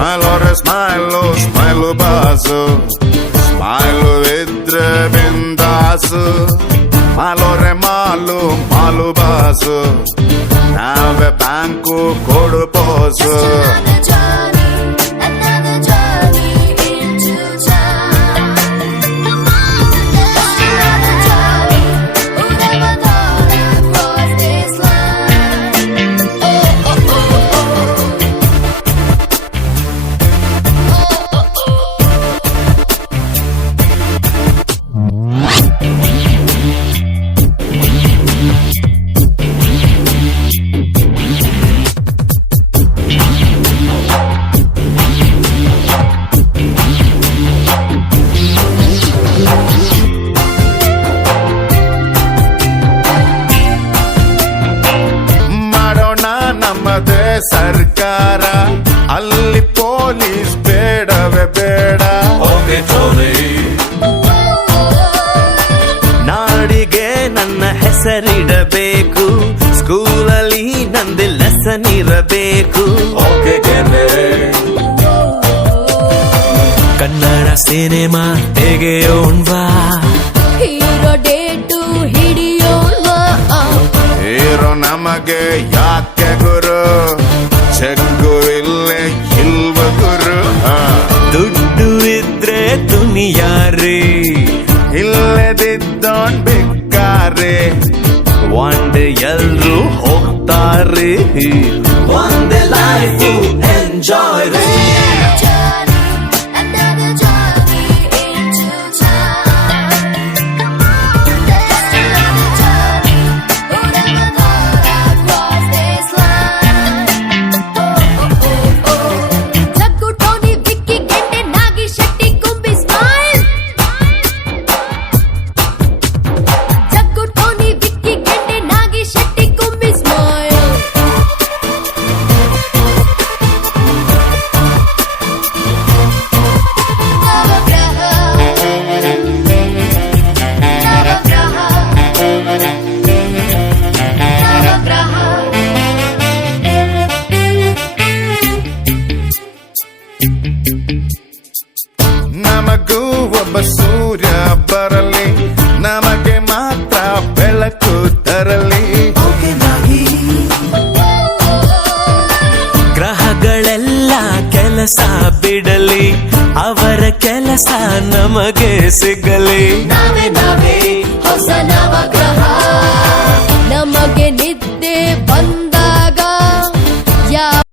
smile smile boss smile ಇದ್ರೆ ಬಿಂದಾಸು ಮಾಲೋರೆ ಮಾಲು ಮಾಲು boss ನಾವೇ bank ಕೊಡು ಪೋಸು ನಮ್ಮದೇ ಸರ್ಕಾರ ಅಲ್ಲಿ ಪೊಲೀಸ್ ಬೇಡವೇ ಬೇಡ ನಾಡಿಗೆ ನನ್ನ ಹೆಸರಿಡಬೇಕು ಸ್ಕೂಲಲ್ಲಿ ನಂದು ಲೆಸನ್ ಇರಬೇಕು ಕನ್ನಡ ಸಿನಿಮಾ ತೆಗೆಯೋಣ್ವಾ ಹೀರೋ ಡೇಟು ಹಿಡಿಯೋಣ್ವಾ ಹೀರೋ ನಮಗೆ ಯಾಕೆ ಗುರು ಚೆಕ್ಕು ಇಲ್ಲೇ ಇಲ್ವ ಗುರು ದುಡ್ಡು ಇದ್ರೆ ದುನಿಯಾರಿ ಇಲ್ಲದಿದ್ದೋನ್ ಬೇಕಾರೆ ಒಂದೇ ಎಲ್ರು ಹೋಗ್ತಾರೆ ಒಂದೇ ಲೈಫ್ ಎಂಜಾಯ್ ರೀ ನಮಗೂ ಒಬ್ಬ ಸೂರ್ಯ ಬರಲಿ ನಮಗೆ ಮಾತ್ರ ಬೆಳಕು ತರಲಿ ಗ್ರಹಗಳೆಲ್ಲ ಕೆಲಸ ಬಿಡಲಿ ಅವರ ಕೆಲಸ ನಮಗೆ ಸಿಗಲಿ ನಾವೇ ಹೊಸ ನವಗ್ರಹ ನಮಗೆ ನಿದ್ದೆ ಬಂದ